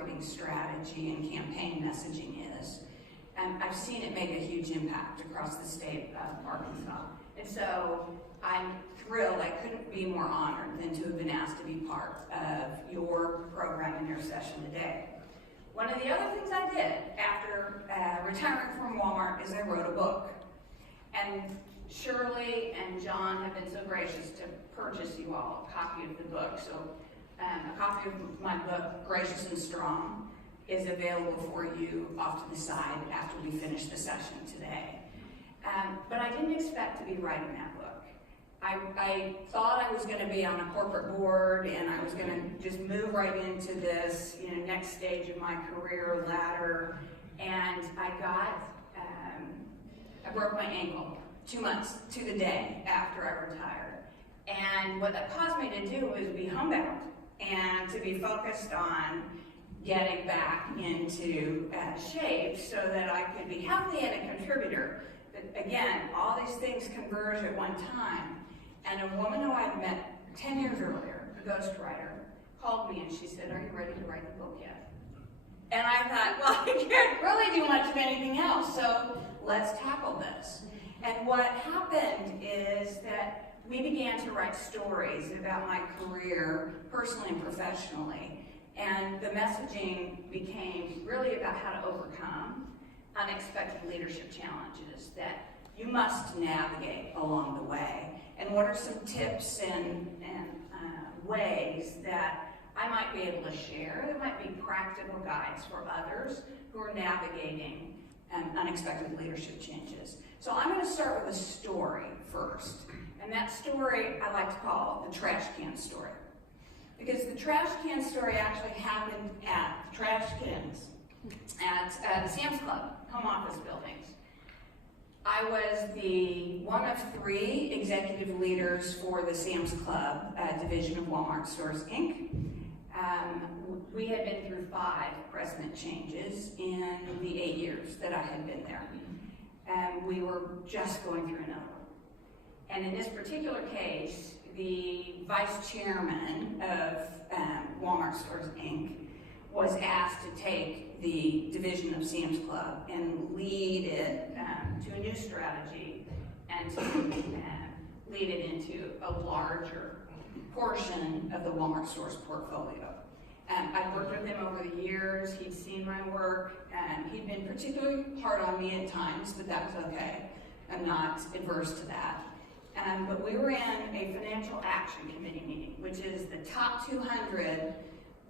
marketing strategy and campaign messaging is. And I've seen it make a huge impact across the state of Arkansas. And so I'm thrilled, I couldn't be more honored than to have been asked to be part of your program and your session today. One of the other things I did after retiring from Walmart is I wrote a book. And Shirley and John have been so gracious to purchase you all a copy of the book. So a copy of my book, Gracious and Strong, is available for you off to the side after we finish the session today. But I didn't expect to be writing that book. I thought I was going to be on a corporate board and I was going to just move right into this, next stage of my career ladder. And I broke my ankle 2 months to the day after I retired. And what that caused me to do was be homebound and to be focused on getting back into shape so that I could be healthy and a contributor. But again, all these things converge at one time. And a woman who I had met 10 years earlier, a ghostwriter, called me and she said, "Are you ready to write the book yet?" And I thought, well, I can't really do much of anything else, so let's tackle this. And what happened is that we began to write stories about my career, personally and professionally. And the messaging became really about how to overcome unexpected leadership challenges that you must navigate along the way. And what are some tips and ways that I might be able to share that might be practical guides for others who are navigating unexpected leadership changes. So I'm going to start with a story first. And that story I like to call the trash can story. Because the trash can story actually happened at the trash cans at the Sam's Club home office buildings. I was one of 3 executive leaders for the Sam's Club division of Walmart Stores, Inc. We had been through 5 president changes in the 8 years that I had been there. And we were just going through another one. And in this particular case, the vice chairman of Walmart Stores, Inc. was asked to take the division of Sam's Club and lead it to a new strategy and to lead it into a larger portion of the Walmart Stores portfolio. I've worked with him over the years. He'd seen my work. He'd been particularly hard on me at times, but that was okay. I'm not adverse to that. But we were in a financial action committee meeting, which is the top 200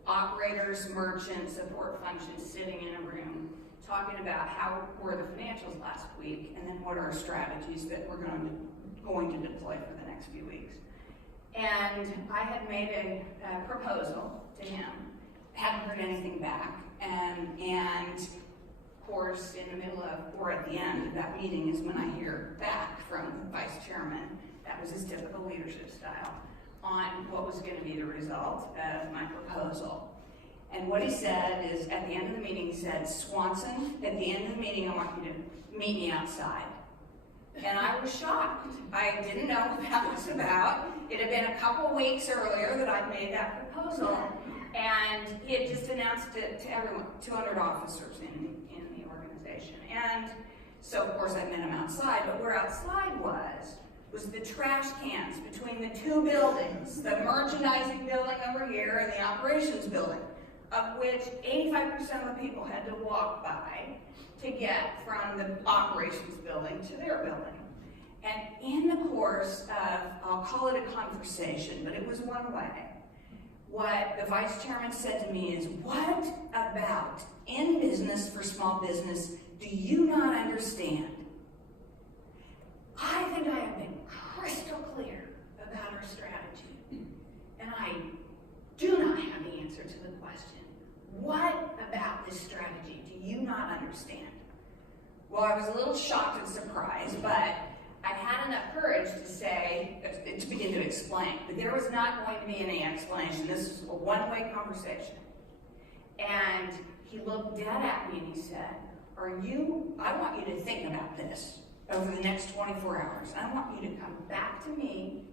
operators, merchants, support functions sitting in a room talking about how were the financials last week and then what are our strategies that we're going to deploy for the next few weeks. And I had made a proposal to him, hadn't heard anything back, and of course in the middle of, or at the end of that meeting is when I hear back from the vice chairman. That was his typical leadership style on what was going to be the result of my proposal. And what he said is, at the end of the meeting, he said, "Swanson, at the end of the meeting, I want you to meet me outside." And I was shocked. I didn't know what that was about. It had been a couple weeks earlier that I'd made that proposal, and he had just announced it to everyone, 200 officers in the organization. And so, of course, I met him outside, but where outside was the trash cans between the 2 buildings, the merchandising building over here and the operations building, of which 85% of the people had to walk by to get from the operations building to their building. And in the course of, I'll call it a conversation, but it was one way, what the vice chairman said to me is, "What about in business for small business do you not understand?" I think I have been crystal clear about our strategy, and I do not have the answer to the question, what about this strategy do you not understand? Well, I was a little shocked and surprised, but I had enough courage to begin to explain. But there was not going to be any explanation. This was a one-way conversation. And he looked dead at me and he said, I want you to think about this over the next 24 hours. I want you to come back to me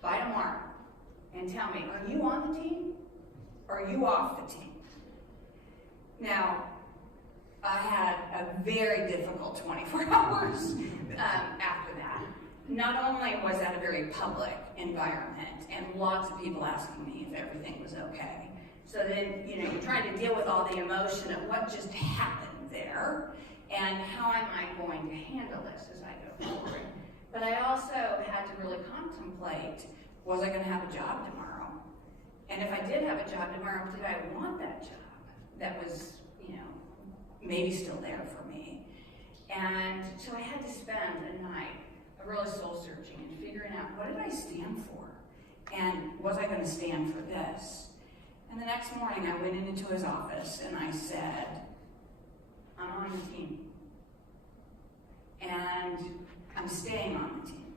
by tomorrow and tell me, are you on the team or are you off the team? Now, I had a very difficult 24 hours after that. Not only was that a very public environment and lots of people asking me if everything was okay. So then, you're trying to deal with all the emotion of what just happened there and how am I going to handle this as I go forward. But I also had to really contemplate, was I going to have a job tomorrow? And if I did have a job tomorrow, did I want that job? That was, maybe still there for me. And so I had to spend a night really soul searching and figuring out, what did I stand for? And was I going to stand for this? And the next morning I went into his office and I said, I'm on the team. And I'm staying on the team.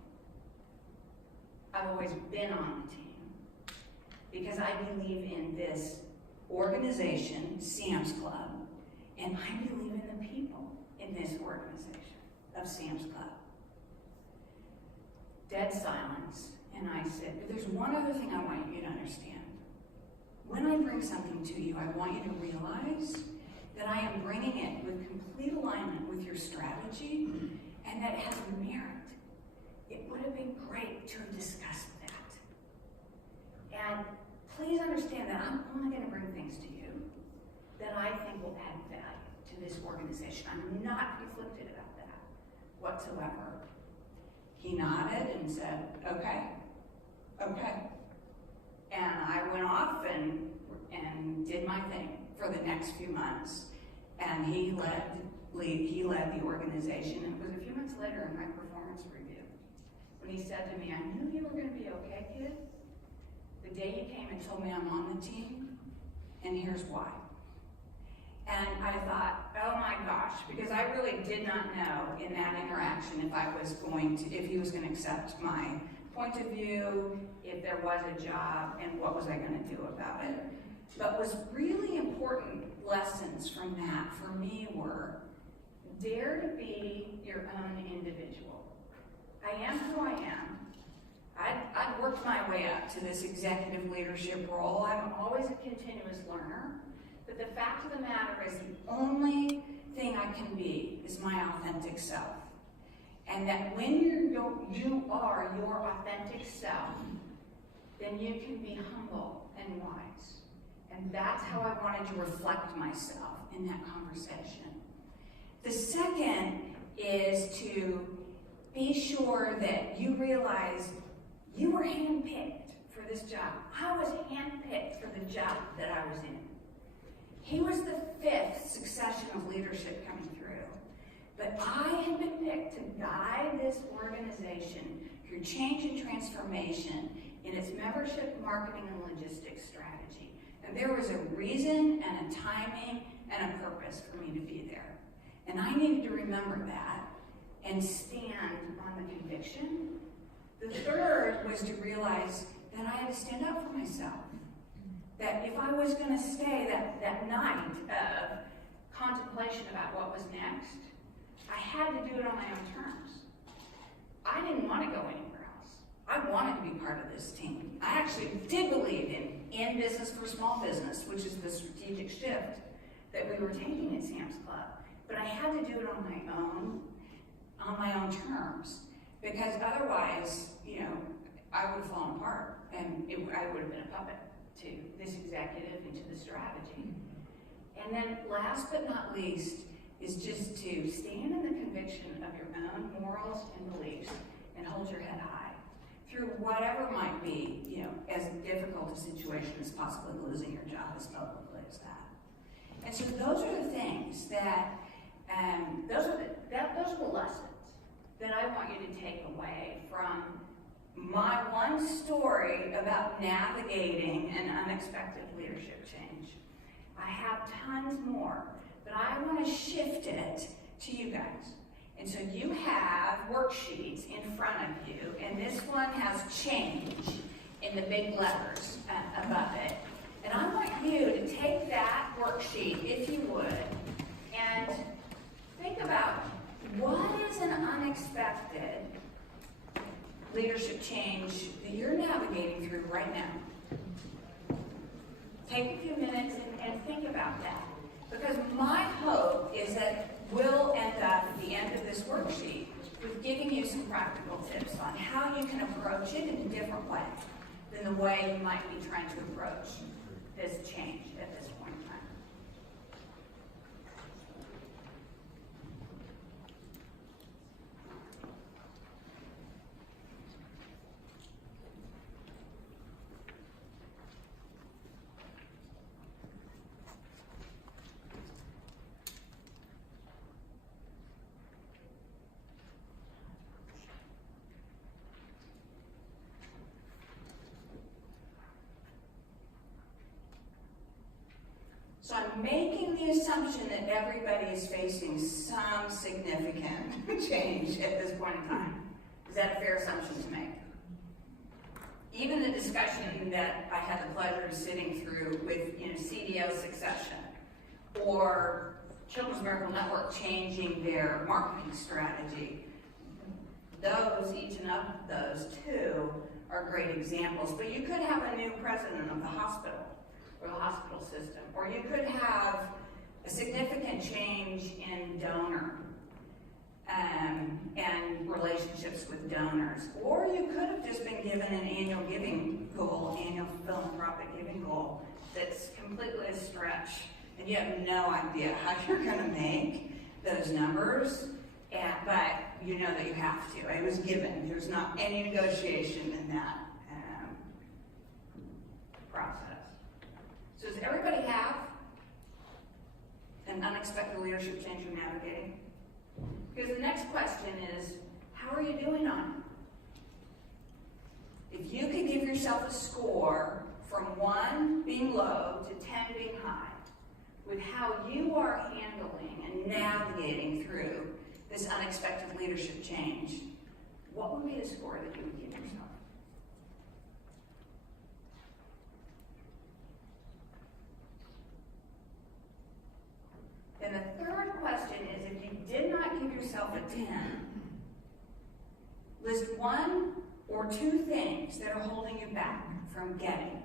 I've always been on the team because I believe in this organization, Sam's Club, and I believe in the people in this organization of Sam's Club. Dead silence, and I said, but there's one other thing I want you to understand. When I bring something to you, I want you to realize that I am bringing it with complete alignment with your strategy and that it has merit. It would have been great to have discussed that. And please understand that I'm only going to bring things to you that I think will add value to this organization. I'm not conflicted about that whatsoever. He nodded and said, okay. And I went off and did my thing for the next few months. And he led the organization. And it was a few months later in my performance review when he said to me, I knew you were going to be okay, kid. The day you came and told me I'm on the team, and here's why. And I thought, oh my gosh, because I really did not know in that interaction if he was going to accept my point of view, if there was a job, and what was I going to do about it. But was really important lessons from that for me were, dare to be your own individual. I am who I am. I'd worked my way up to this executive leadership role. I'm always a continuous learner. But the fact of the matter is the only thing I can be is my authentic self. And that when you are your authentic self, then you can be humble and wise. And that's how I wanted to reflect myself in that conversation. The second is to be sure that you realize you were handpicked for this job. I was handpicked for the job that I was in. He was the fifth succession of leadership coming through. But I had been picked to guide this organization through change and transformation in its membership, marketing, and logistics strategy. And there was a reason and a timing and a purpose for me to be there. And I needed to remember that and stand on the conviction. The third was to realize that I had to stand up for myself. That if I was going to stay that night of contemplation about what was next, I had to do it on my own terms. I didn't want to go anywhere else. I wanted to be part of this team. I actually did believe in business for small business, which is the strategic shift that we were taking at Sam's Club. But I had to do it on my own terms, because otherwise, I would have fallen apart, and I would have been a puppet to this executive and to the strategy. And then last but not least is just to stand in the conviction of your own morals and beliefs and hold your head high through whatever might be, as difficult a situation as possibly losing your job as publicly as that. And so those are the things that, those are the lessons that I want you to take away from my one story about navigating an unexpected leadership change. I have tons more, but I want to shift it to you guys. And so you have worksheets in front of you, and this one has change in the big letters above it. And I want you to take that worksheet, if you would, and think about what is an unexpected leadership change that you're navigating through right now. Take a few minutes and think about that. Because it in a different way than the way you might be trying to approach this change at this point in time. So I'm making the assumption that everybody is facing some significant change at this point in time. Is that a fair assumption to make? Even the discussion that I had the pleasure of sitting through with CDO succession, or Children's Miracle Network changing their marketing strategy, those, each and of those two, are great examples. But you could have a new president of the hospital, or the hospital system, or you could have a significant change in donor and relationships with donors, or you could have just been given an annual giving goal, annual philanthropic giving goal that's completely a stretch, and you have no idea how you're going to make those numbers, but you know that you have to. It was given. There's not any negotiation in that process. So does everybody have an unexpected leadership change you're navigating? Because the next question is, how are you doing on it? If you could give yourself a score from 1 being low to 10 being high, with how you are handling and navigating through this unexpected leadership change, what would be the score that you would give yourself? And the third question is, if you did not give yourself a 10, list 1 or 2 things that are holding you back from getting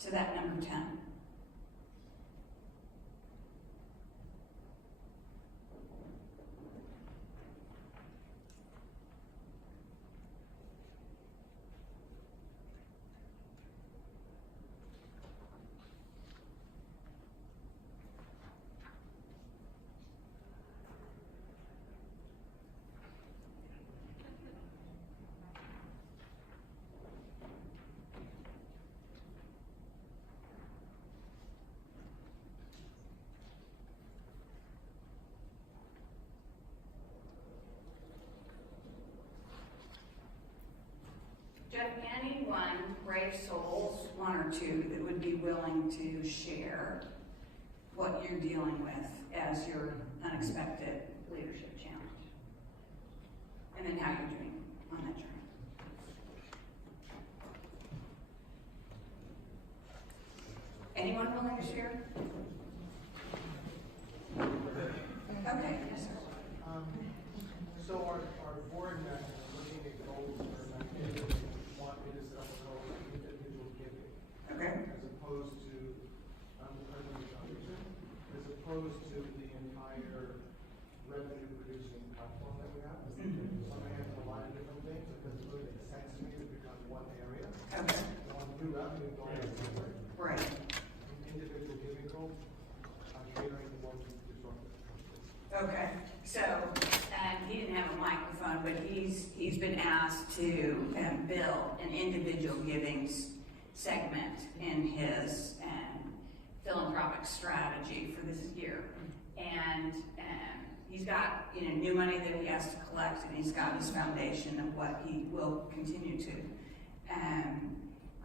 to that number 10. Do you have anyone, brave souls, 1 or 2, that would be willing to share what you're dealing with as your unexpected leadership challenge? And then how you're doing on that journey? Anyone willing to share? Okay, yes, sir. So our board members are looking at goals for activities want me to set up a goal for individual giving. Okay. As opposed to, as opposed to the entire revenue producing platform that we have. Mm-hmm. So I have a lot of different things, it doesn't really make sense to me to become one area. Okay. One new revenue goal is different. Right. Individual giving goal, I'm catering to most disruptive. Okay, so, and he didn't have a microphone, but he's been asked to build an individual giving segment in his philanthropic strategy for this year. And he's got new money that he has to collect, and he's got his foundation of what he will continue to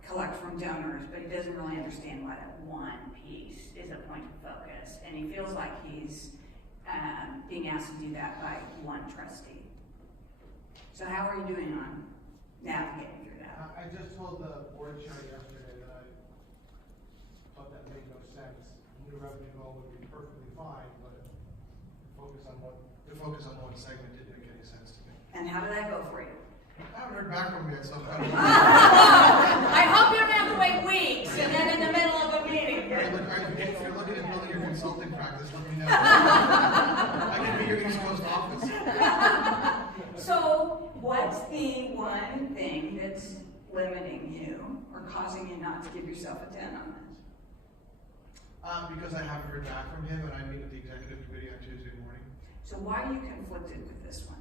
collect from donors, but he doesn't really understand why that one piece is a point of focus. And he feels like he's being asked to do that by one trustee. So how are you doing on navigating through that? I just told the board chair yesterday that I thought that made no sense. New revenue goal would be perfectly fine, but to focus on one segment didn't make any sense to me. And how did that go for you? I haven't heard back from him yet, so I hope you don't have to wait weeks and then in the middle of a meeting. if you're looking at building your consulting practice, let me know. I can be your East Coast office. So What's the one thing that's limiting you or causing you not to give yourself a 10 on this? Because I haven't heard back from him, and I meet with the executive committee on Tuesday morning. So why are you conflicted with this one?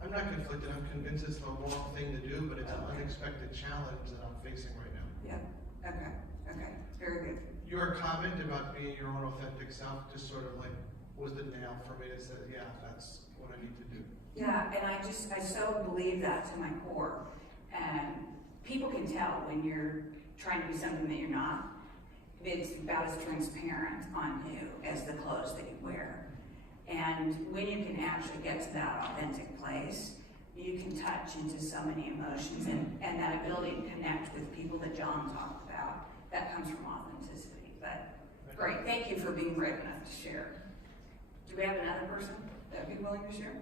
I'm not conflicted. I'm convinced it's the wrong thing to do, but it's an Okay. unexpected challenge that I'm facing right now. Yeah, okay, very good. Your comment about being your own authentic self just sort of like was the nail for me. It said, yeah, that's what I need to do. Yeah, and I so believe that to my core. And people can tell when you're trying to be something that you're not. It's about as transparent on you as the clothes that you wear. And when you can actually get to that authentic place, you can touch into so many emotions and that ability to connect with people that John talked about, that comes from authenticity. But great, thank you for being brave enough to share. Do we have another person that would be willing to share?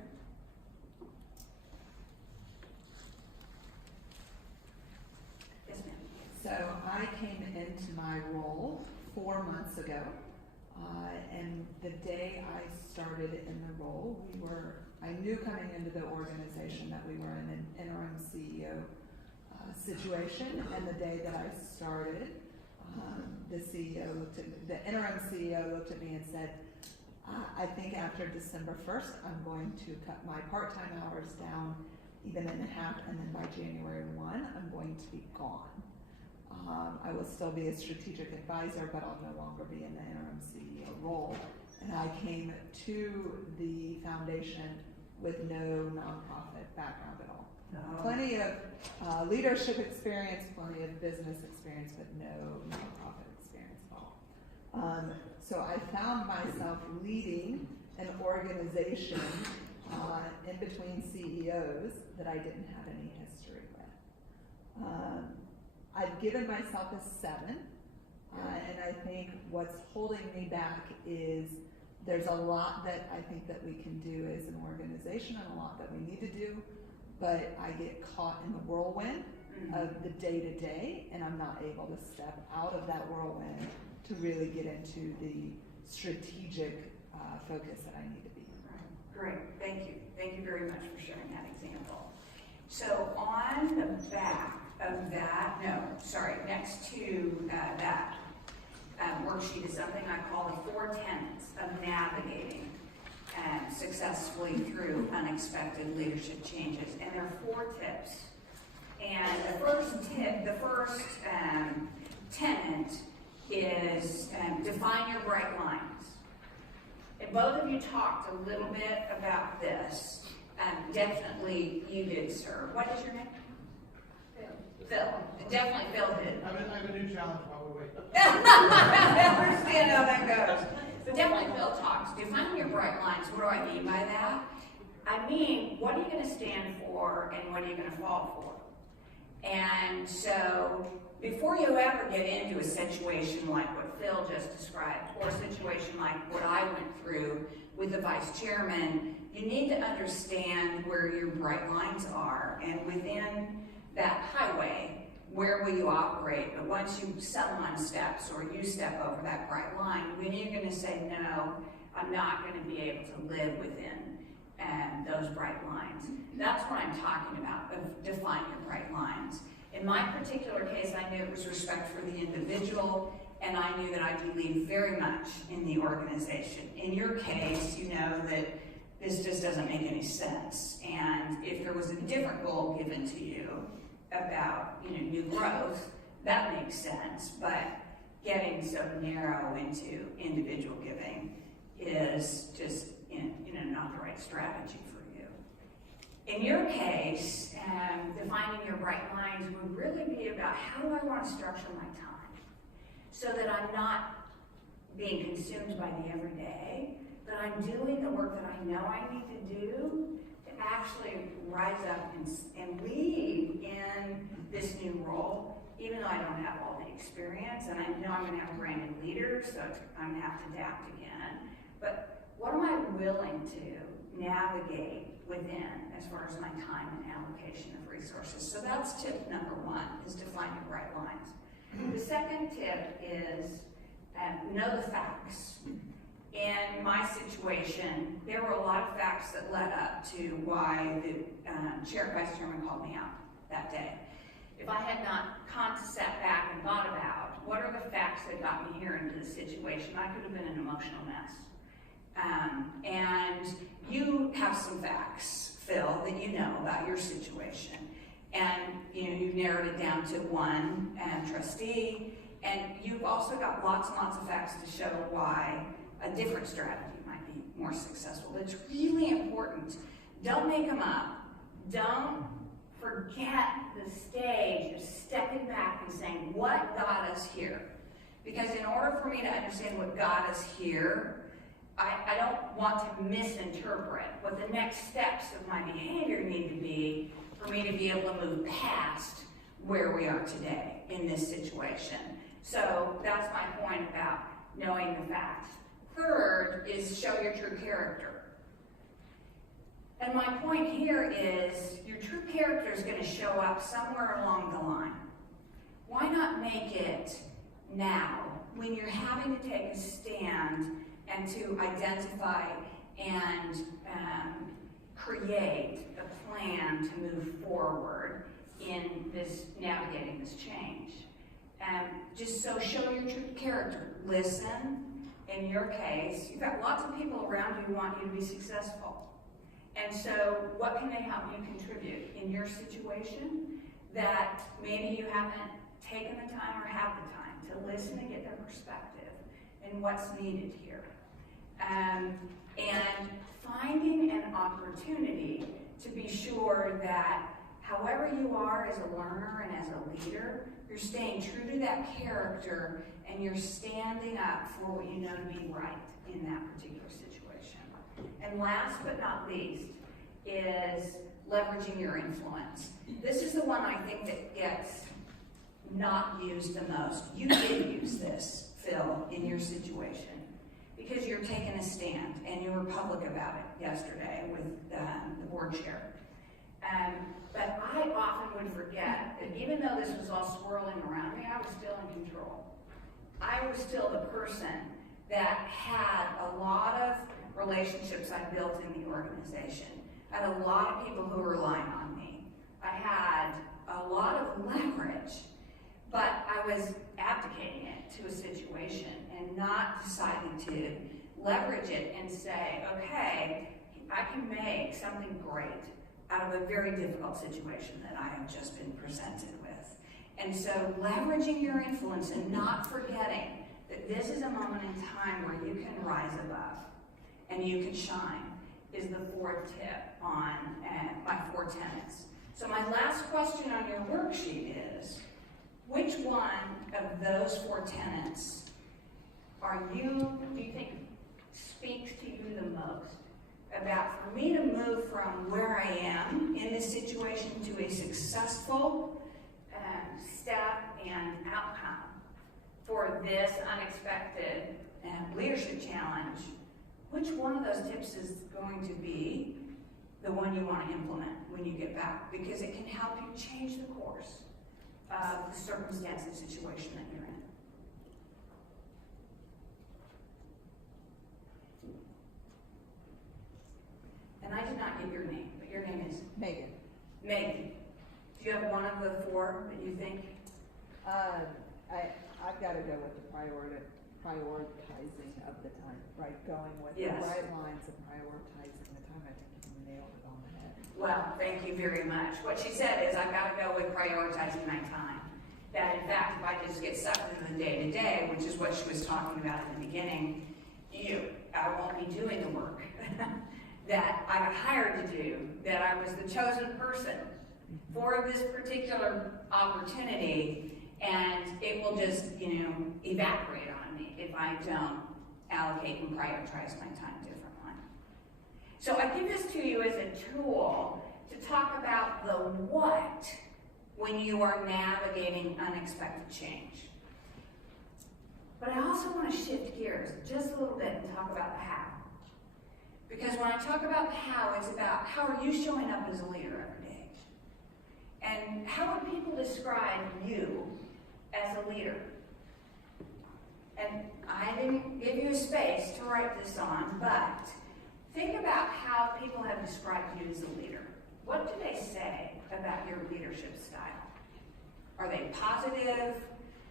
Yes, ma'am. So I came into my role 4 months ago, and the day I started in the role, I knew coming into the organization that we were in an interim CEO situation, and the day that I started, the interim CEO looked at me and said, I think after December 1st, I'm going to cut my part-time hours down even in half, and then by January 1, I'm going to be gone. I will still be a strategic advisor, but I'll no longer be in the interim CEO role. And I came to the foundation with no nonprofit background at all. No. Plenty of leadership experience, plenty of business experience, but no nonprofit experience at all. So I found myself leading an organization in between CEOs that I didn't have any history with. I've given myself a 7, and I think what's holding me back is there's a lot that I think that we can do as an organization and a lot that we need to do, but I get caught in the whirlwind of the day-to-day, and I'm not able to step out of that whirlwind to really get into the strategic focus that I need to be. Great, thank you. Thank you very much for sharing that example. So on the back of that, next to that worksheet is something I call the 4 tenets of navigating successfully through unexpected leadership changes. And there are 4 tips. And the first tenet is define your bright lines. And both of you talked a little bit about this. Definitely you did, sir. What is your name? Phil. Definitely Phil did. I have a new challenge while we wait. I understand how that goes. But definitely Phil talks. Defining your bright lines, what do I mean by that? I mean, what are you going to stand for and what are you going to fall for? And so, before you ever get into a situation like what Phil just described, or a situation like what I went through with the vice chairman, you need to understand where your bright lines are, and within that highway, where will you operate? But once someone steps or you step over that bright line, when you're going to say, no, I'm not going to be able to live within those bright lines. That's what I'm talking about, of define your bright lines. In my particular case, I knew it was respect for the individual, and I knew that I believed very much in the organization. In your case, you know that this just doesn't make any sense. And if there was a different goal given to you about new growth, that makes sense. But getting so narrow into individual giving is just not the right strategy for you. In your case, defining your bright lines would really be about how do I want to structure my time so that I'm not being consumed by the everyday, but I'm doing the work that I know I need to do to actually rise up and lead in this new role, even though I don't have all the experience, and I know I'm going to have a brand new leader, so I'm going to have to adapt again. But what am I willing to navigate within as far as my time and allocation of resources? So that's tip number 1, is define your bright lines. The second tip is know the facts. in my situation, there were a lot of facts that led up to why the chair and vice chairman called me out that day. If I had not sat back and thought about what are the facts that got me here into this situation, I could have been an emotional mess. And you have some facts, Phil, that you know about your situation. And you've narrowed it down to one trustee, and you've also got lots and lots of facts to show why a different strategy might be more successful. It's really important. Don't make them up. Don't forget the stage of stepping back and saying, what got us here? Because in order for me to understand what got us here, I don't want to misinterpret what the next steps of my behavior need to be for me to be able to move past where we are today in this situation. So that's my point about knowing the facts. Third is show your true character. And my point here is your true character is going to show up somewhere along the line. Why not make it now when you're having to take a stand and to identify and create a plan to move forward in this navigating this change? Just so show your true character. Listen. In your case, you've got lots of people around you who want you to be successful. And so what can they help you contribute in your situation that maybe you haven't taken the time or have the time to listen and get their perspective and what's needed here. And finding an opportunity to be sure that however you are as a learner and as a leader, you're staying true to that character and you're standing up for what you know to be right in that particular situation. And last but not least is leveraging your influence. This is the one I think that gets not used the most. You did use this, Phil, in your situation because you're taking a stand and you were public about it yesterday with the board chair. But I often would forget that even though this was all swirling around me, I was still in control. I was still the person that had a lot of relationships I built in the organization. I had a lot of people who were relying on me. I had a lot of leverage, but I was abdicating it to a situation and not deciding to leverage it and say, okay, I can make something great out of a very difficult situation that I have just been presented with. And so leveraging your influence and not forgetting that this is a moment in time where you can rise above and you can shine is the fourth tip on my 4 tenets. So my last question on your worksheet is, which one of those 4 tenets do you think speaks to you the most? About for me to move from where I am in this situation to a successful step and outcome for this unexpected leadership challenge, which one of those tips is going to be the one you want to implement when you get back? Because it can help you change the course of the circumstance and situation that you're in. And I did not get your name, but your name is? Megan. Megan. Do you have one of the 4 that you think? I've got to go with the prioritizing of the time, right? Going with Yes. the right lines of prioritizing the time. I think you nailed it on the head. Well, thank you very much. What she said is I've got to go with prioritizing my time. That in fact, if I just get sucked into the day-to-day, which is what she was talking about in the beginning, I won't be doing the work that I got hired to do, that I was the chosen person for this particular opportunity, and it will just, evaporate on me if I don't allocate and prioritize my time differently. So I give this to you as a tool to talk about the what when you are navigating unexpected change. But I also want to shift gears just a little bit and talk about the how. Because when I talk about the how, it's about how are you showing up as a leader every day? And how would people describe you as a leader? and I didn't give you a space to write this on, but think about how people have described you as a leader. What do they say about your leadership style? Are they positive?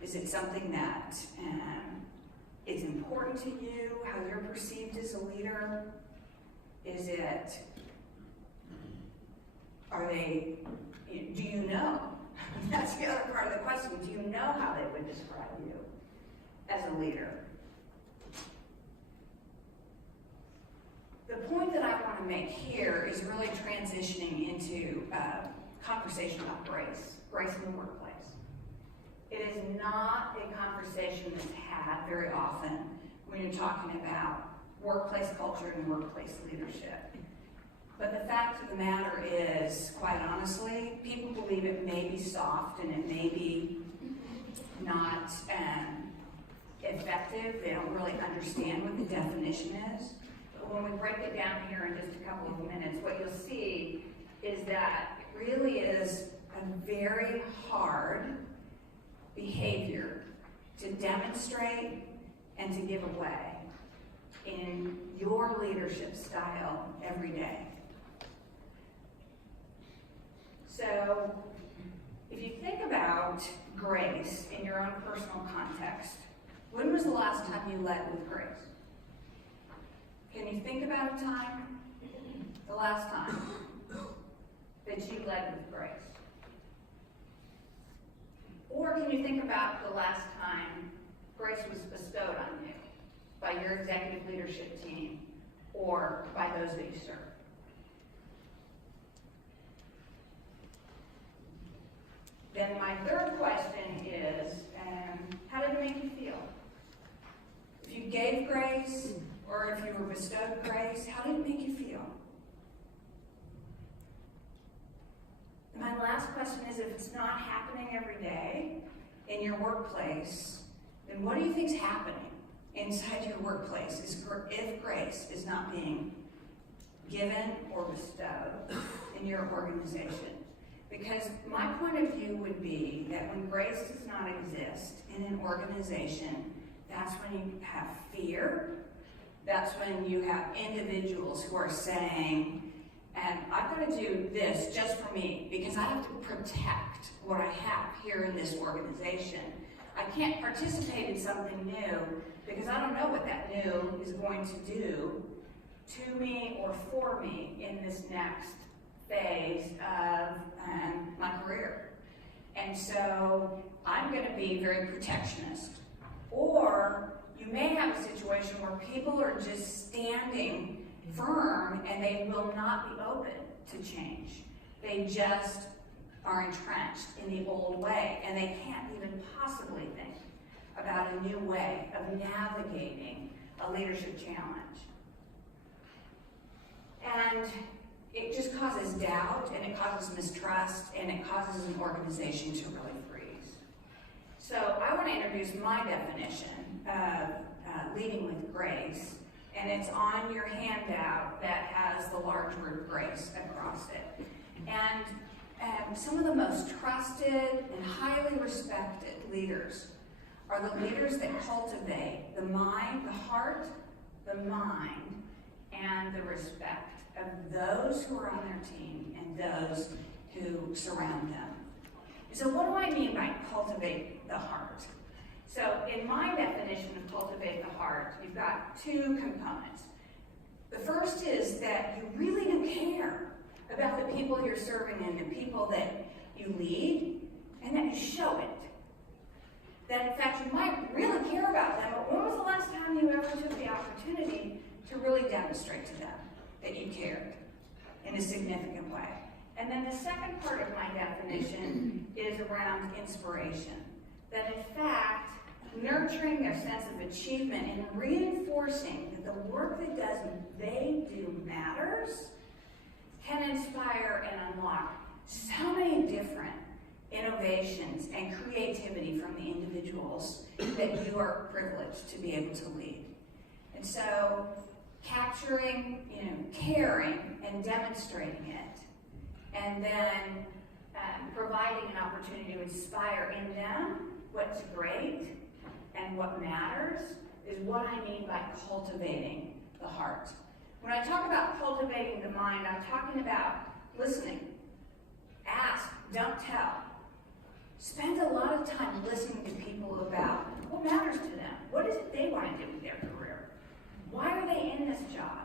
Is it something that is important to you, how you're perceived as a leader? Is it, do you know? That's the other part of the question. Do you know how they would describe you as a leader? The point that I want to make here is really transitioning into conversation about grace in the workplace. It is not a conversation that's had very often when you're talking about workplace culture and workplace leadership. But the fact of the matter is, quite honestly, people believe it may be soft and it may be not effective. They don't really understand what the definition is. But when we break it down here in just a couple of minutes, what you'll see is that it really is a very hard behavior to demonstrate and to give away in your leadership style every day. So, if you think about grace in your own personal context, when was the last time you led with grace? Can you think about a time? The last time that you led with grace? Or can you think about the last time grace was bestowed on you by your executive leadership team or by those that you serve? Then my third question is, how did it make you feel? If you gave grace, or if you were bestowed grace, how did it make you feel? And my last question is, if it's not happening every day in your workplace, then what do you think is happening inside your workplace if grace is not being given or bestowed in your organization? Because my point of view would be that when grace does not exist in an organization, that's when you have fear. That's when you have individuals who are saying, and I'm going to do this just for me because I have to protect what I have here in this organization. I can't participate in something new because I don't know what that new is going to do to me or for me in this next phase of my career. And so I'm going to be very protectionist. Or you may have a situation where people are just standing firm and they will not be open to change. They just are entrenched in the old way and they can't even possibly think about a new way of navigating a leadership challenge. And it just causes doubt, and it causes mistrust, and it causes an organization to really freeze. So I want to introduce my definition of leading with grace, and it's on your handout that has the large word grace across it. And some of the most trusted and highly respected leaders are the leaders that cultivate the mind, the heart, the mind, and the respect of those who are on their team and those who surround them. So what do I mean by cultivate the heart? So in my definition of cultivate the heart, you've got two components. The first is that you really do care about the people you're serving and the people that you lead, and that you show it. That in fact you might really care about them, but when was the last time you ever took the opportunity to really demonstrate to them that you cared in a significant way? And then the second part of my definition is around inspiration. That in fact, nurturing their sense of achievement and reinforcing that the work they do matters can inspire and unlock so many different innovations and creativity from the individuals that you are privileged to be able to lead. And so capturing, caring and demonstrating it, and then providing an opportunity to inspire in them what's great and what matters is what I mean by cultivating the heart. When I talk about cultivating the mind, I'm talking about listening. Ask, don't tell. Spend a lot of time listening to people about what matters to them. What is it they want to do with their career? Why are they in this job?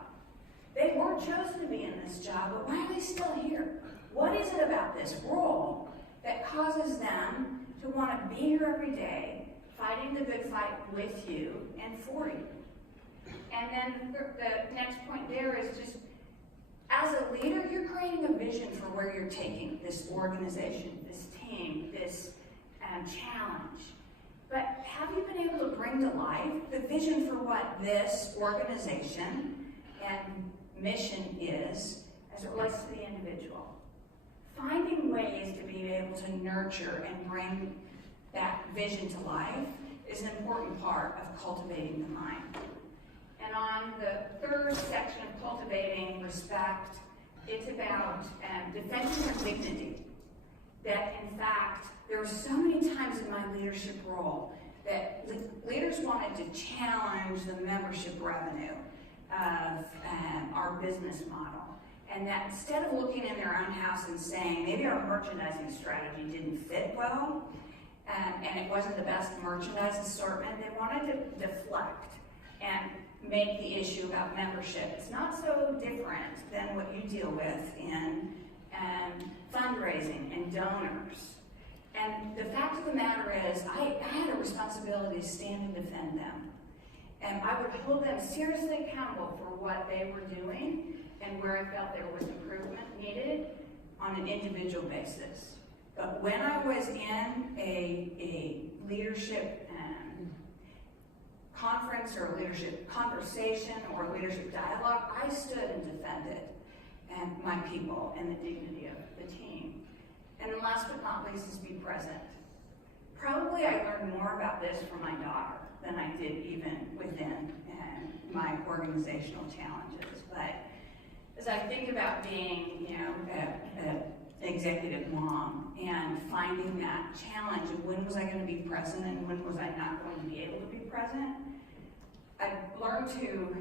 They weren't chosen to be in this job, but why are they still here? What is it about this role that causes them to want to be here every day, fighting the good fight with you and for you? And then the next point there is just, as a leader, you're creating a vision for where you're taking this organization, this team, this challenge. But have you been able to bring to life the vision for what this organization and mission is as it relates to the individual? Finding ways to be able to nurture and bring that vision to life is an important part of cultivating the mind. And on the third section of cultivating respect, it's about defending their dignity. That in fact, there were so many times in my leadership role that leaders wanted to challenge the membership revenue of our business model. And that instead of looking in their own house and saying, maybe our merchandising strategy didn't fit well, and it wasn't the best merchandise assortment, they wanted to deflect and make the issue about membership. It's not so different than what you deal with in fundraising and donors. And the fact of the matter is, I had a responsibility to stand and defend them. And I would hold them seriously accountable for what they were doing and where I felt there was improvement needed on an individual basis. But when I was in a leadership conference or leadership conversation or leadership dialogue, I stood and defended my people and the dignity of the team. And then last but not least is be present. Probably I learned more about this from my daughter than I did even within my organizational challenges. But as I think about being, an executive mom and finding that challenge of when was I going to be present and when was I not going to be able to be present, I learned to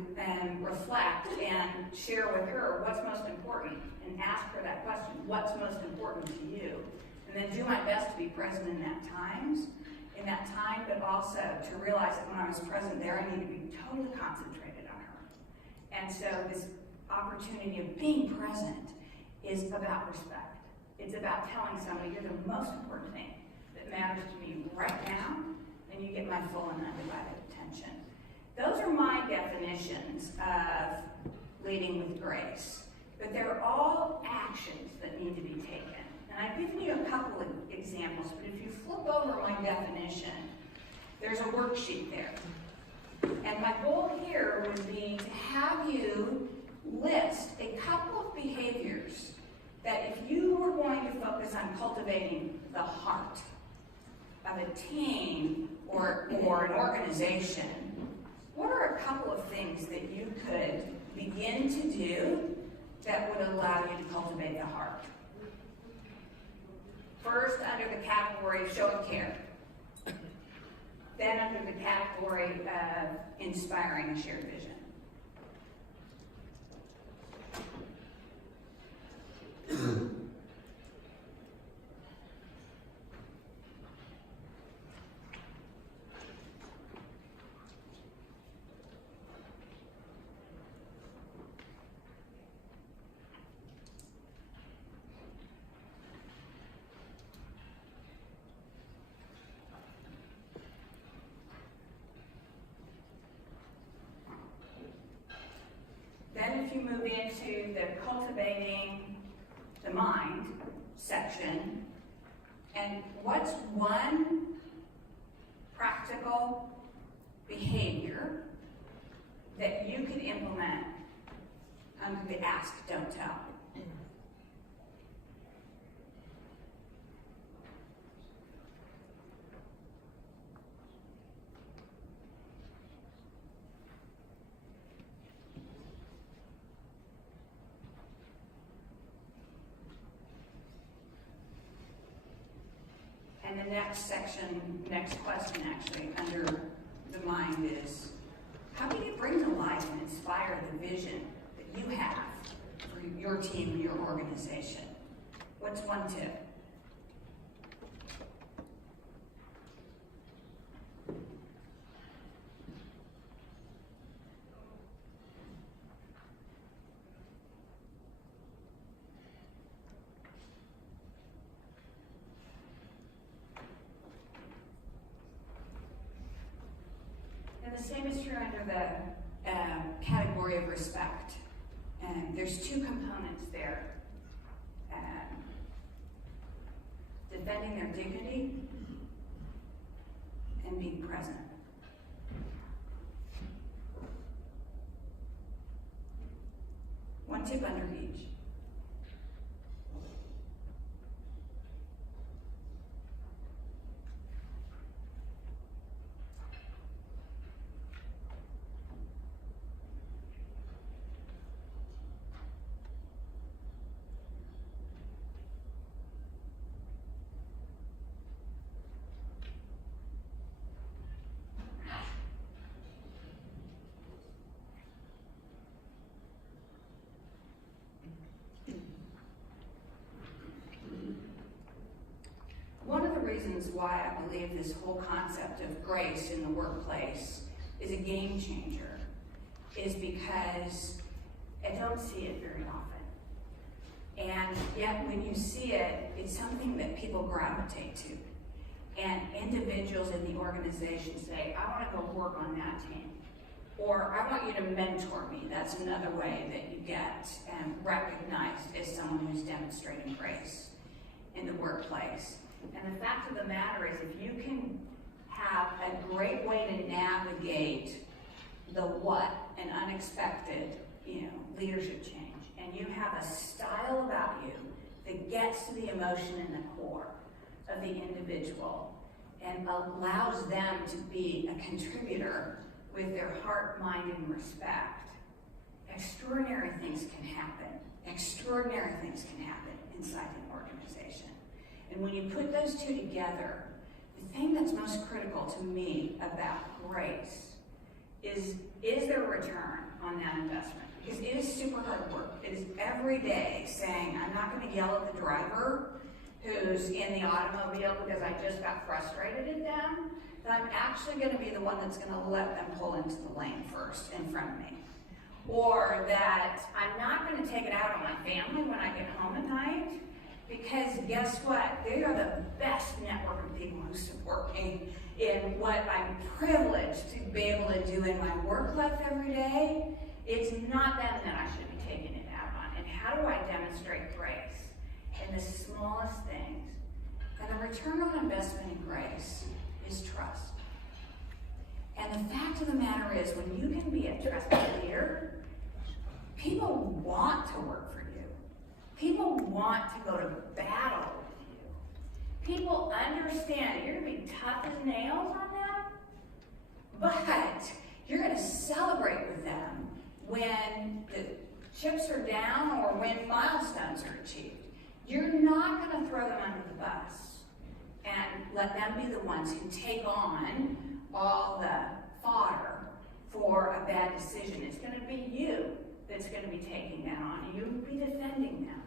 reflect and share with her what's most important and ask her that question, what's most important to you? And then do my best to be present in that time, but also to realize that when I was present there, I need to be totally concentrated on her. And so this opportunity of being present is about respect. It's about telling somebody you're the most important thing that matters to me right now, and you get my full and undivided attention. Those are my definitions of leading with grace. But they're all actions that need to be taken. And I've given you a couple of examples, but if you flip over my definition, there's a worksheet there. And my goal here would be to have you list a couple of behaviors that if you were going to focus on cultivating the heart of a team or an organization, what are a couple of things that you could begin to do that would allow you to cultivate the heart? First, under the category of showing care. Then under the category of inspiring a shared vision. Then if you move into the cultivating the mind section, and what's one practical behavior that you could implement under the ask, don't tell? And the next section, next question actually, under the mind is, how can you bring to life and inspire the vision that you have for your team and your organization? What's one tip? And the same is true under the category of respect. There's two components there. Defending their dignity and being present. One tip under each. One of the reasons why I believe this whole concept of grace in the workplace is a game changer is because I don't see it very often. And yet when you see it, it's something that people gravitate to. And individuals in the organization say, I want to go work on that team. Or I want you to mentor me. That's another way that you get recognized as someone who's demonstrating grace in the workplace. And the fact of the matter is, if you can have a great way to navigate the what, an unexpected, leadership change, and you have a style about you that gets to the emotion in the core of the individual and allows them to be a contributor with their heart, mind, and respect, extraordinary things can happen. Extraordinary things can happen inside an organization. And when you put those two together, the thing that's most critical to me about grace is there a return on that investment? Because it is super hard work. It is every day saying, I'm not going to yell at the driver who's in the automobile because I just got frustrated at them, that I'm actually going to be the one that's going to let them pull into the lane first in front of me. Or that I'm not going to take it out on my family when I get home at night, because guess what? They are the best network of people who support me in what I'm privileged to be able to do in my work life every day. It's not them that I should be taking it out on. And how do I demonstrate grace in the smallest things? And the return on investment in grace is trust. And the fact of the matter is, when you can be a trusted leader, people want to work for you. People want to go to battle with you. People understand you're going to be tough as nails on them, but you're going to celebrate with them when the chips are down or when milestones are achieved. You're not going to throw them under the bus and let them be the ones who take on all the fodder for a bad decision. It's going to be you that's going to be taking that on, and you'll be defending them.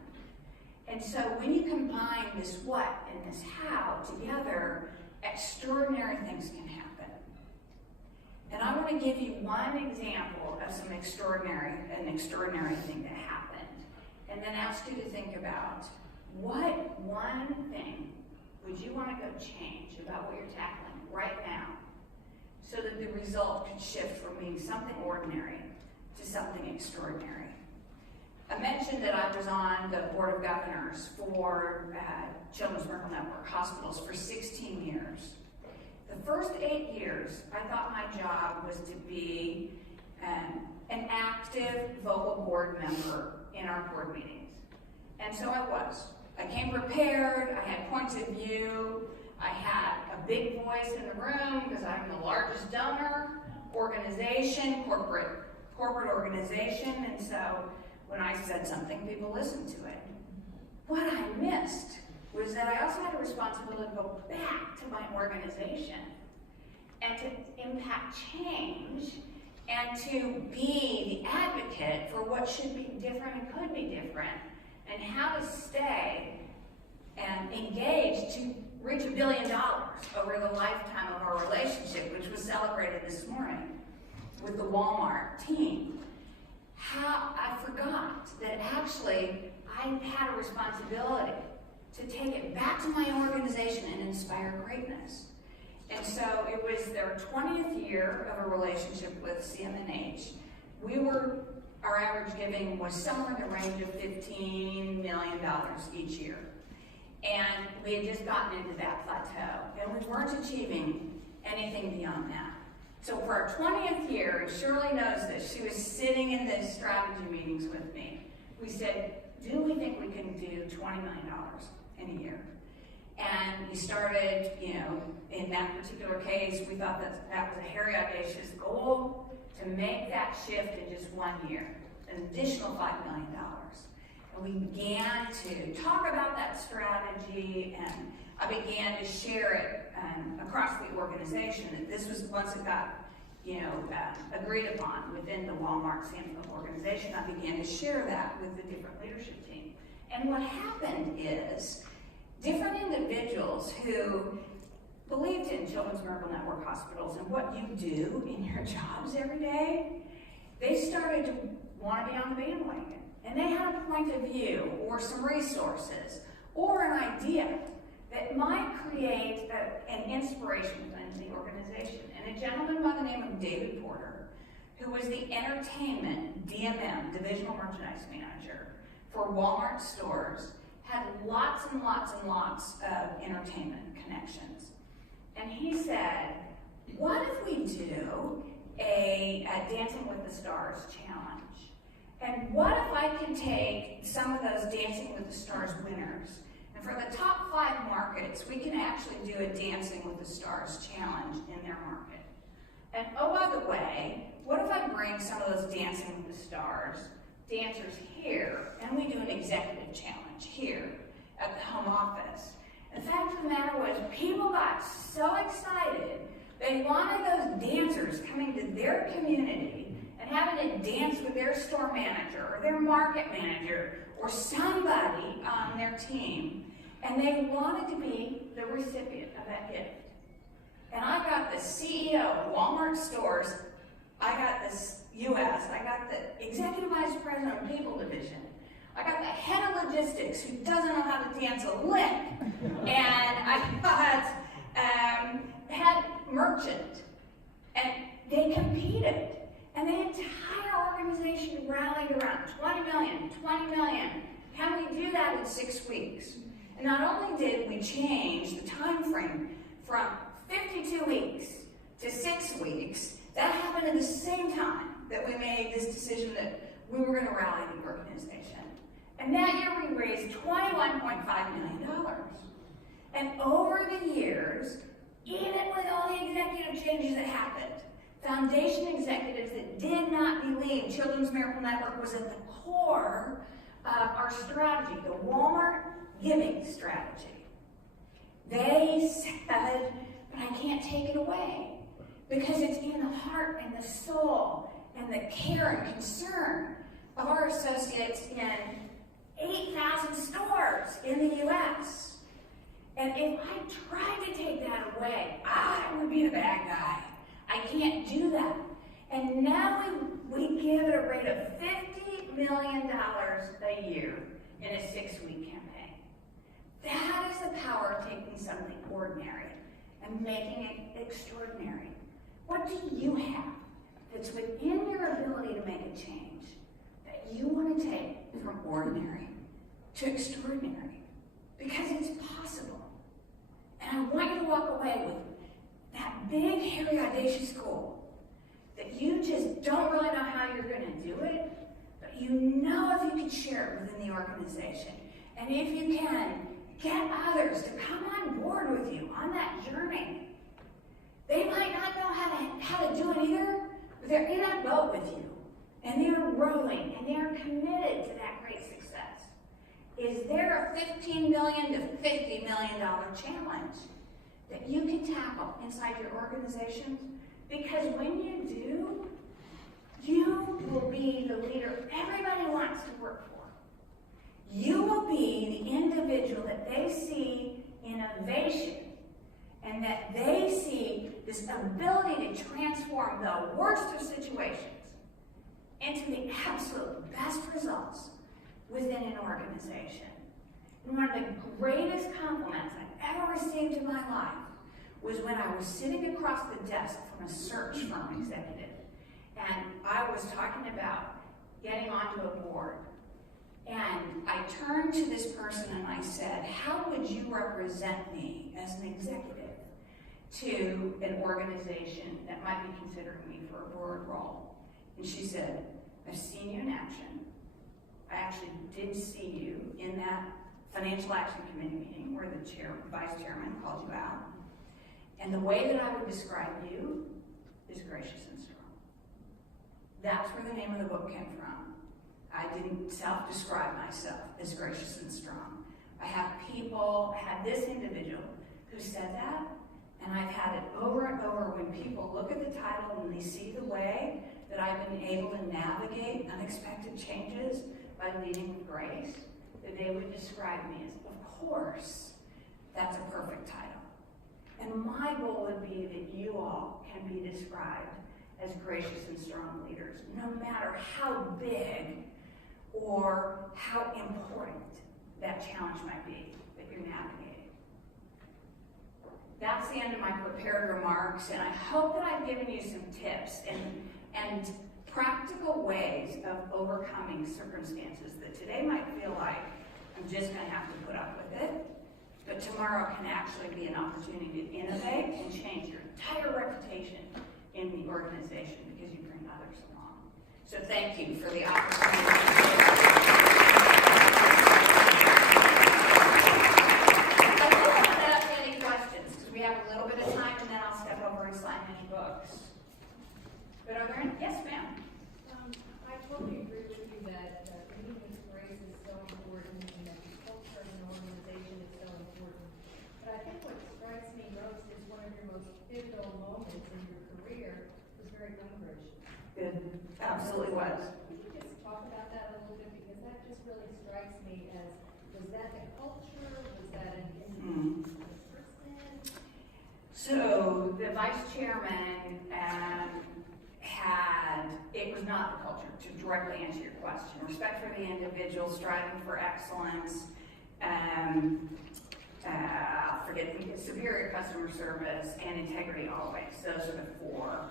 And so when you combine this what and this how together, extraordinary things can happen. And I want to give you one example of an extraordinary thing that happened, and then ask you to think about what one thing would you want to go change about what you're tackling right now so that the result could shift from being something ordinary to something extraordinary. I mentioned that I was on the Board of Governors for Children's Miracle Network Hospitals for 16 years. The first 8 years, I thought my job was to be an active vocal board member in our board meetings. And so I was. I came prepared, I had points of view, I had a big voice in the room because I'm the largest donor organization, corporate organization, and so when I said something, people listened to it. What I missed was that I also had a responsibility to go back to my organization and to impact change and to be the advocate for what should be different and could be different, and how to stay and engage to reach $1 billion over the lifetime of our relationship, which was celebrated this morning with the Walmart team. How I forgot that actually I had a responsibility to take it back to my organization and inspire greatness. And so it was their 20th year of a relationship with CMNH. Our average giving was somewhere in the range of $15 million each year. And we had just gotten into that plateau, and we weren't achieving anything beyond that. So for our 20th year, and Shirley knows this, she was sitting in the strategy meetings with me. We said, do we think we can do $20 million in a year? And we started, in that particular case, we thought that was a hairy, audacious goal to make that shift in just 1 year, an additional $5 million. And we began to talk about that strategy, and I began to share it across the organization. And this was once it got, agreed upon within the Walmart Samsung organization. I began to share that with the different leadership team. And what happened is different individuals who believed in Children's Miracle Network hospitals and what you do in your jobs every day, they started to want to be on the bandwagon. And they had a point of view or some resources or an idea that might create an inspiration within the organization. And a gentleman by the name of David Porter, who was the entertainment DMM, Divisional Merchandise Manager, for Walmart stores, had lots and lots and lots of entertainment connections. And he said, what if we do a Dancing with the Stars challenge? And what if I can take some of those Dancing with the Stars winners, and for the top 5 markets, we can actually do a Dancing with the Stars challenge in their market. And oh, by the way, what if I bring some of those Dancing with the Stars dancers here, and we do an executive challenge here at the home office? The fact of the matter was, people got so excited, they wanted those dancers coming to their community and having to dance with their store manager or their market manager or somebody on their team. And they wanted to be the recipient of that gift. And I got the CEO of Walmart stores, I got the US, I got the Executive Vice President of People Division, I got the head of logistics who doesn't know how to dance a lick, and I got head merchant, and they competed. And the entire organization rallied around 20 million. Can we do that in 6 weeks? And not only did we change the time frame from 52 weeks to 6 weeks, that happened at the same time that we made this decision that we were going to rally the organization. And that year we raised $21.5 million. And over the years, even with all the executive changes that happened, foundation executives that did not believe Children's Miracle Network was at the core of our strategy, the Walmart giving strategy. They said, but I can't take it away because it's in the heart and the soul and the care and concern of our associates in 8,000 stores in the U.S. And if I tried to take that away, I would be the bad guy. I can't do that. And now we give it a rate of $50 million a year in a 6-week campaign. That is the power of taking something ordinary and making it extraordinary. What do you have that's within your ability to make a change that you want to take from ordinary to extraordinary? Because it's possible. And I want you to walk away with that big, hairy, audacious goal that you just don't really know how you're going to do it, but you know if you can share it within the organization. And if you can, get others to come on board with you on that journey. They might not know how to do it either, but they're in that boat with you. And they're rowing, and they're committed to that great success. Is there a $15 million to $50 million challenge that you can tackle inside your organizations, because when you do, you will be the leader everybody wants to work for. You will be the individual that they see innovation, and that they see this ability to transform the worst of situations into the absolute best results within an organization. And one of the greatest compliments I've ever received in my life was when I was sitting across the desk from a search firm executive, and I was talking about getting onto a board. And I turned to this person and I said, how would you represent me as an executive to an organization that might be considering me for a board role? And she said, I've seen you in action. I actually did see you in that Financial Action Committee meeting where the vice chairman called you out. And the way that I would describe you is gracious and strong. That's where the name of the book came from. I didn't self-describe myself as gracious and strong. I had this individual who said that, and I've had it over and over when people look at the title and they see the way that I've been able to navigate unexpected changes by leading with grace, that they would describe me as, of course, that's a perfect title. And my goal would be that you all can be described as gracious and strong leaders, no matter how big or how important that challenge might be that you're navigating. That's the end of my prepared remarks, and I hope that I've given you some tips and practical ways of overcoming circumstances that today might feel like I'm just going to have to put up with it, but tomorrow can actually be an opportunity to innovate and change your entire reputation in the organization because you bring others along. So thank you for the opportunity. We have a little bit of time, and then I'll step over and sign any books. But are there any? Yes, ma'am. I totally agree with you that leading with grace is so important, and that the culture of an organization is so important. But I think what strikes me most is one of your most pivotal moments in your career was very Gunbridge. It absolutely was. Could you just talk about that a little bit, because that just really strikes me as, was that the culture? Was that an individual person? So the vice chairman it was not the culture, to directly answer your question. Respect for the individual, striving for excellence, superior customer service, and integrity always. Those are the four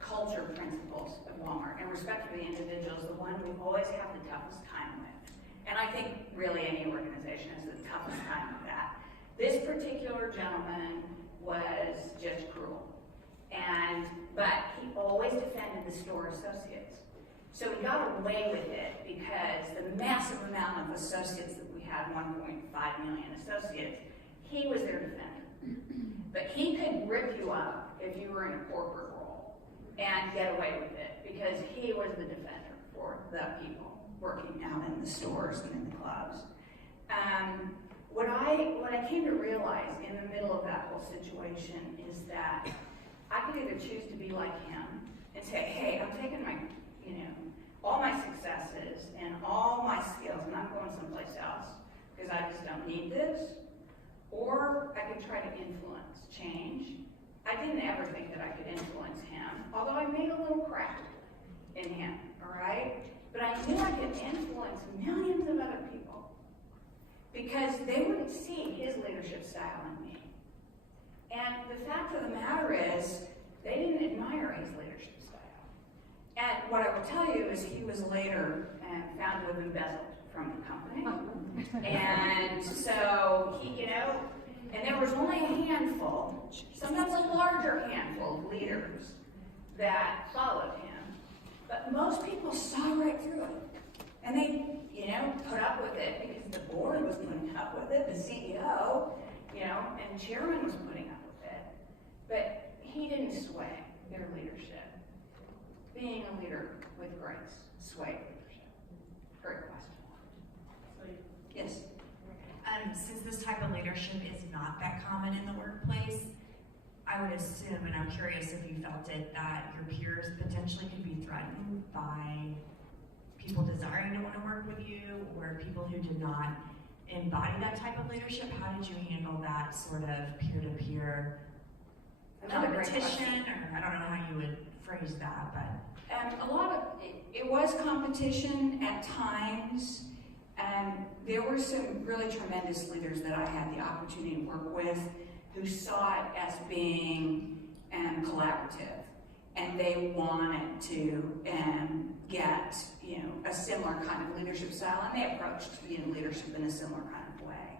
culture principles of Walmart. And respect for the individual is the one we always have the toughest time with. And I think really any organization has the toughest time with that. This particular gentleman was just cruel. But he always defended the store associates. So he got away with it because the massive amount of associates that we had, 1.5 million associates, he was their defender. But he could rip you up if you were in a corporate role and get away with it because he was the defender for the people working out in the stores and in the clubs. What I came to realize in the middle of that whole situation is that I could either choose to be like him and say, hey, I'm taking my, all my successes and all my skills and I'm going someplace else because I just don't need this. Or I could try to influence change. I didn't ever think that I could influence him, although I made a little crack in him, all right? But I knew I could influence millions of other people because they wouldn't see his leadership style in me. And the fact of the matter is, they didn't admire his leadership style. And what I will tell you is he was later found to have embezzled from the company. And so, and there was only a handful, sometimes a larger handful of leaders that followed him. But most people saw right through it. And they, put up with it because the board was putting up with it, the CEO, and chairman was putting up with it. But he didn't sway their leadership. Being a leader with grace swayed leadership. Great question. Yes. Since this type of leadership is not that common in the workplace, I would assume, and I'm curious if you felt it, that your peers potentially could be threatened by people desiring to want to work with you, or people who did not embody that type of leadership. How did you handle that sort of peer-to-peer Another great competition, question. or I don't know how you would phrase that, but. A lot of, it was competition at times. There were some really tremendous leaders that I had the opportunity to work with who saw it as being collaborative, and they wanted to get a similar kind of leadership style, and they approached leadership in a similar kind of way.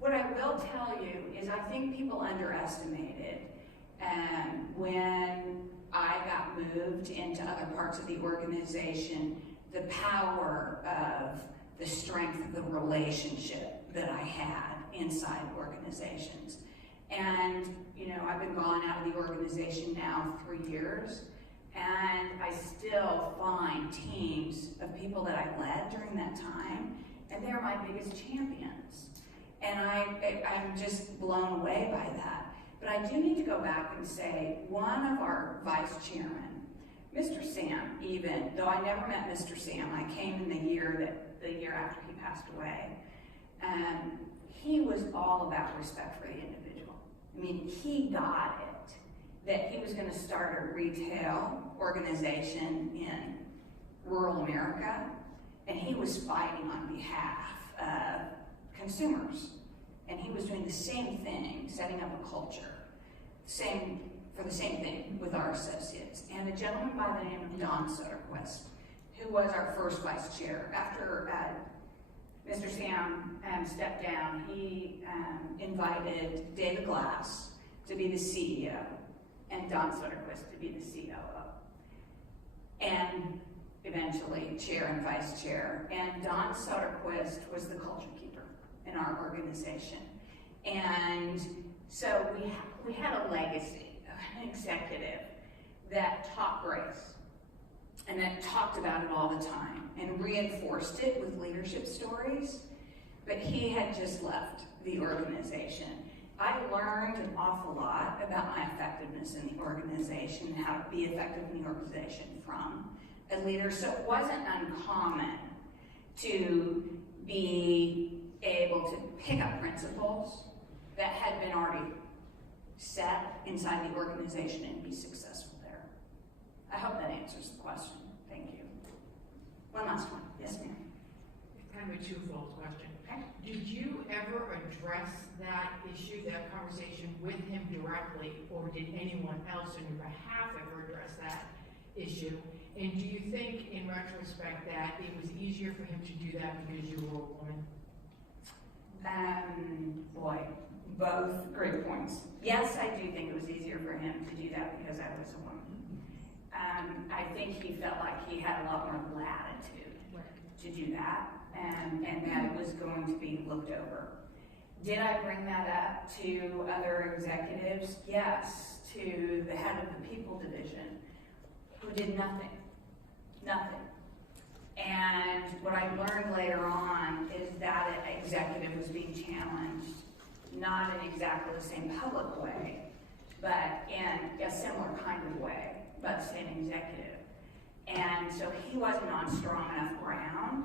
What I will tell you is I think people underestimated when I got moved into other parts of the organization, the power of the strength of the relationship that I had inside organizations. And, I've been gone out of the organization now 3 years, and I still find teams of people that I led during that time, and they're my biggest champions. And I'm just blown away by that. But I do need to go back and say, one of our vice chairmen, Mr. Sam, even though I never met Mr. Sam, I came in the year after he passed away. He was all about respect for the individual. I mean, he got it that he was going to start a retail organization in rural America, and he was fighting on behalf of consumers. And he was doing the same thing, setting up a culture, for the same thing with our associates. And a gentleman by the name of Don Soderquist, who was our first vice chair. After Mr. Sam stepped down, he invited David Glass to be the CEO and Don Soderquist to be the COO. And eventually chair and vice chair. And Don Soderquist was the culture keeper in our organization. And so we had a legacy of an executive that taught grace and that talked about it all the time and reinforced it with leadership stories, but he had just left the organization. I learned an awful lot about my effectiveness in the organization and how to be effective in the organization from a leader, so it wasn't uncommon to be able to pick up principles that had been already set inside the organization and be successful there. I hope that answers the question. Thank you. One last one. Yes, ma'am. It's kind of a twofold question. Okay. Did you ever address that issue, that conversation with him directly, or did anyone else on your behalf ever address that issue? And do you think, in retrospect, that it was easier for him to do that because you were a woman? Boy, both great points. Yes, I do think it was easier for him to do that because I was a woman. I think he felt like he had a lot more latitude to do that, and that it was going to be looked over. Did I bring that up to other executives? Yes, to the head of the people division, who did nothing. Nothing. And what I learned later on is that an executive was being challenged, not in exactly the same public way, but in a similar kind of way, but same executive. And so he wasn't on strong enough ground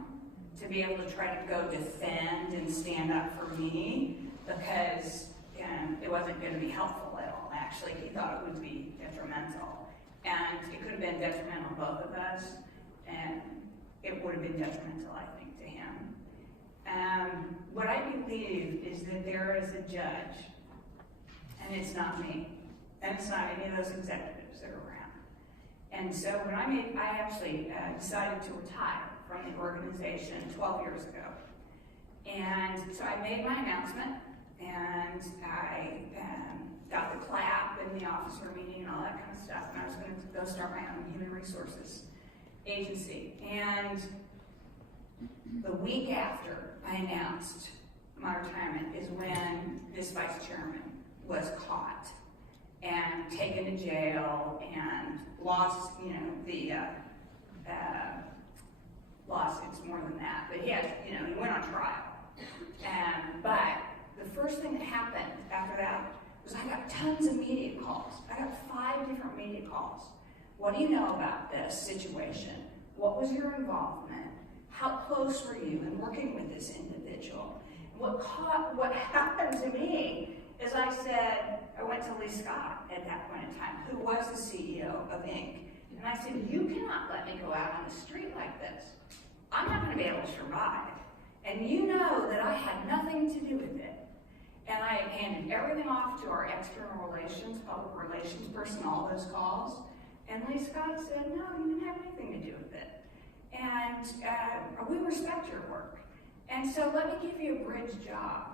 to be able to try to go defend and stand up for me, because it wasn't going to be helpful at all. Actually, he thought it would be detrimental. And it could have been detrimental to both of us, and it would have been detrimental, I think, to him. What I believe is that there is a judge, and it's not me, and it's not any of those executives that are around. And so when I actually decided to retire from the organization 12 years ago. And so I made my announcement, and I got the clap in the officer meeting and all that kind of stuff, and I was going to go start my own human resources agency. And the week after I announced my retirement is when this vice chairman was caught and taken to jail and lost, the lawsuits more than that. But he had, he went on trial. But the first thing that happened after that was I got tons of media calls. I got 5 different media calls. What do you know about this situation? What was your involvement? How close were you in working with this individual? What happened to me is I said, I went to Lee Scott at that point in time, who was the CEO of Inc. And I said, you cannot let me go out on the street like this. I'm not going to be able to survive. And you know that I had nothing to do with it. And I handed everything off to our external relations, public relations person, all those calls. And Lee Scott said, no, you didn't have anything to do with it. And we respect your work. And so let me give you a bridge job,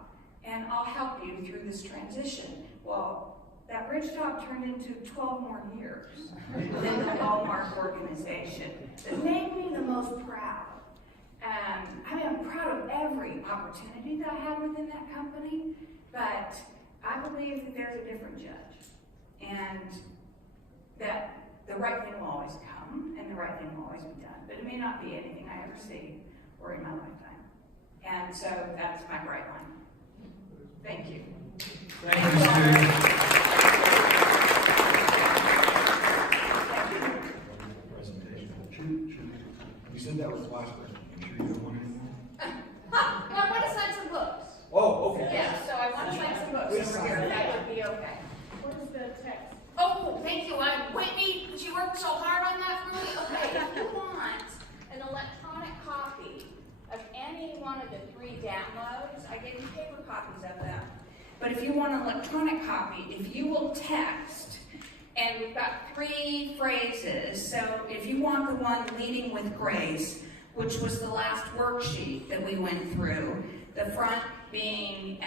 and I'll help you through this transition. Well, that bridge job turned into 12 more years within the Hallmark organization. That made me the most proud. I mean, I'm proud of every opportunity that I had within that company, but I believe that there's a different judge, and that the right thing will always come, and the right thing will always be done. But it may not be anything I ever see or in my lifetime. And so that's my bright line. Thank you. Thank you, Stu. Presentation. You said that was the last question. I'm sure you don't want any more. Well, I want to sign some books. Oh, okay. Yeah, so I want to sign some books over here. That would be okay. What is the text? Oh, thank you. Whitney, she worked so hard on that for me. Okay, if you want an electronic copy of any one of the 3 downloads, I gave you paper copies of them. But if you want an electronic copy, if you will text, and we've got 3 phrases. So if you want the one leading with grace, which was the last worksheet that we went through, the front being,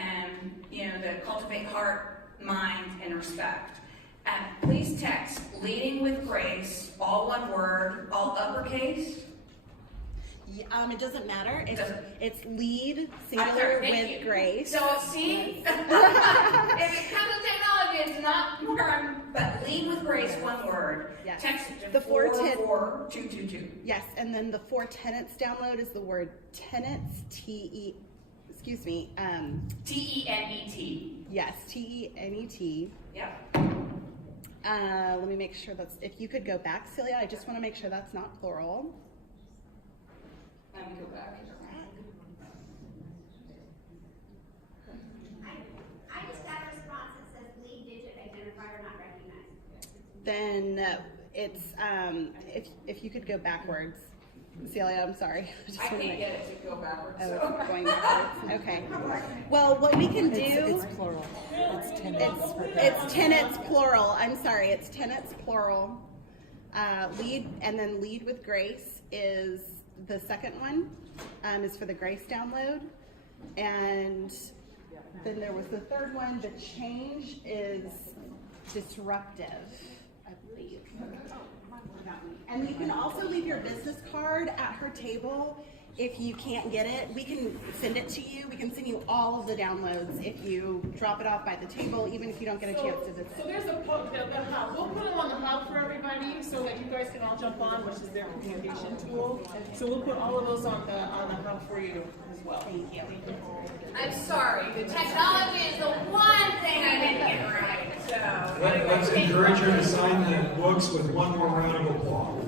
the cultivate heart, mind, and respect. Please text leading with grace, all one word, all uppercase. It doesn't matter. Doesn't. It's lead I'm sorry, singular thank with you. grace. So see, if it comes to technology, it's not more, but lead with grace, one word. Yes. Text it to The 44222. Yes, and then the 4 tenets download is the word tenets. TENET. Yes, TENET. Yep. Let me make sure that's. If you could go back, Celia, I just want to make sure that's not plural. Let me go back. I just got a response that says lead digit identifier not recognized. Then if you could go backwards, Celia, I'm sorry. I can't get it to go backwards. Oh, So. it's going backwards. Okay. Well, what we can do. It's plural. It's tenants. It's tenants plural. I'm sorry. It's tenants plural. Lead and then lead with grace is the second one. Is for the grace download, and then there was the third one. The change is disruptive, I believe. And you can also leave your business card at her table. If you can't get it, we can send it to you. We can send you all of the downloads if you drop it off by the table, even if you don't get a chance to visit. So there's the hub. We'll put them on the hub for everybody so that you guys can all jump on, which is their communication tool. So we'll put all of those on the hub for you as well. Thank you. I'm sorry, the technology is the one thing I didn't get right. So Let's encourage her to sign the books with one more round of applause.